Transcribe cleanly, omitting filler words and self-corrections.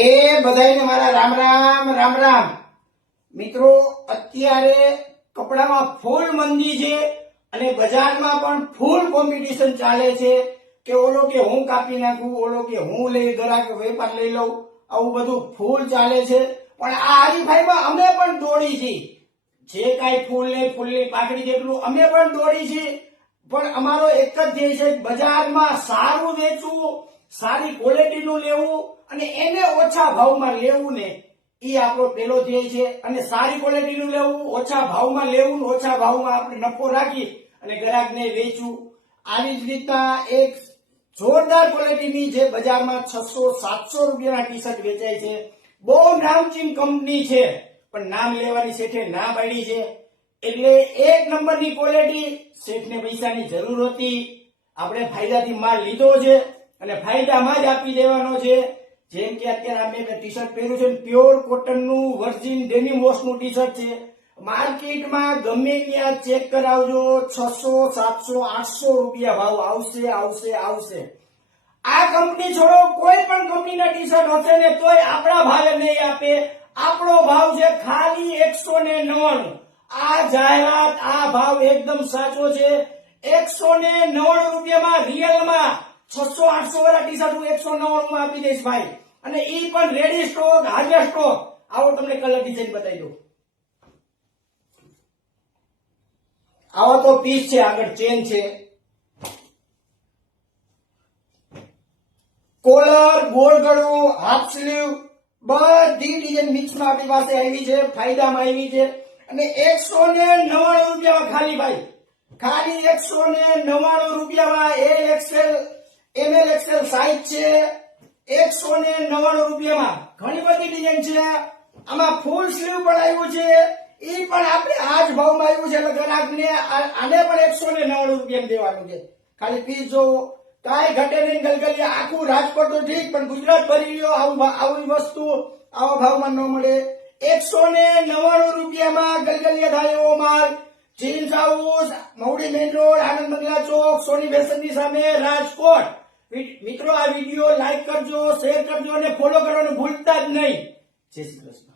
એ બધાને મારા રામ રામ રામ રામ મિત્રો, અત્યારે કપડામાં ફૂલ મંદી છે અને બજારમાં પણ ફૂલ કોમ્પિટિશન ચાલે છે કે ઓલો કે હું કાપી નાખું, ઓલો કે હું લઈ ગ્રાહક વેપાર લઈ લઉં, આવું બધું ફૂલ ચાલે છે. પણ આ હરીફાઈમાં અમે પણ દોડી છીએ, જે કાંઈ ફૂલની પાકડી જેટલું અમે પણ દોડી છીએ. પણ અમારો એક જ ધ્યેય છે, બજારમાં સારું વેચવું, સારી ક્વોલિટીનું લેવું અને એને ઓછા ભાવમાં લેવું ને, એ આપણો પેલો ધ્યેય છે. અને સારી ક્વોલિટીનું લેવું, ઓછા ભાવમાં લેવું, ઓછા ભાવમાં આપણે નફો રાખી અને ગ્રાહકને વેચવું. આવી જ રીતના એક જોરદાર ક્વોલિટીની જે બજારમાં 600-700 રૂપિયાના ટી શર્ટ વેચાય છે, બહુ નામચીન કંપની છે પણ નામ લેવાની શેઠે ના પાડી છે. એટલે એક નંબરની ક્વોલિટી, શેઠને પૈસાની જરૂર હતી, આપણે ફાયદાથી માલ લીધો છે અને ફાયદામાં જ આપી દેવાનો છે. જેમ કે અત્યારે મેં ટી શર્ટ પહેર્યું છે, પ્યોર કોટનનું વર્જિન ડેનિમ વોશનું ટી શર્ટ છે. માર્કેટમાં ગમે ત્યાં ચેક કરાવજો, 600-700-800 રૂપિયા ભાવ આવશે. આ કંપની છોડો, કોઈ પણ કંપનીના ટી શર્ટ હશે ને તોય આપણા ભાવે નહીં આપે. આપણો ભાવ છે ખાલી 199. આ જાહેરાત, આ ભાવ એકદમ સાચો છે. 199 રૂપિયામાં રિયલમાં 600-800 વાળા ટી શર્ટ હું 199 માં આપી દઈશ ભાઈ. અને ઈ પણ રેડી સ્ટોક, હાજર સ્ટોક. આવો તમને કલર ડિઝાઇન બતાવી દઉં. આવો તો પીસ છે, આગળ ચેન છે, કોલર, ગોળ ગળું, હાફ સ્લીવ, બધી ડિઝાઇન મિક્સમાં આપણી પાસે આવી છે, ફાયદામાં આવી છે. અને 199 રૂપિયામાં ખાલી ભાઈ, ખાલી 199 રૂપિયામાં L XL ML XL size છે. 199 રૂપિયામાં ઘણી બધી ડિઝાઇન છે. આમાં ફૂલ સ્લીવ પણ આવ્યું છે, ઈ પણ આપણે આ જ ભાવમાં આવ્યું છે. એટલે ગ્રાહકને આને પણ 199 રૂપિયા દેવાનું છે. ખાલી પીસ જોવો, કાંઈ ઘટે નહીં. ગલગલિયા આખું રાજકોટ તો ઠીક, પણ ગુજરાત ભરી લ્યો, આવી વસ્તુ આવા ભાવમાં ન મળે. 199 રૂપિયામાં ગલગલિયા થાય એવો માલ. Jeans house, Mavdi main road, Anand bungalow Chowk, સોની ફેશનની સામે, રાજકોટ. મિત્રો, આ વિડીયો લાઈક કરજો, શેર કરજો અને ફોલો કરવાનું ભૂલતા જ નહીં. જય શ્રી કૃષ્ણ.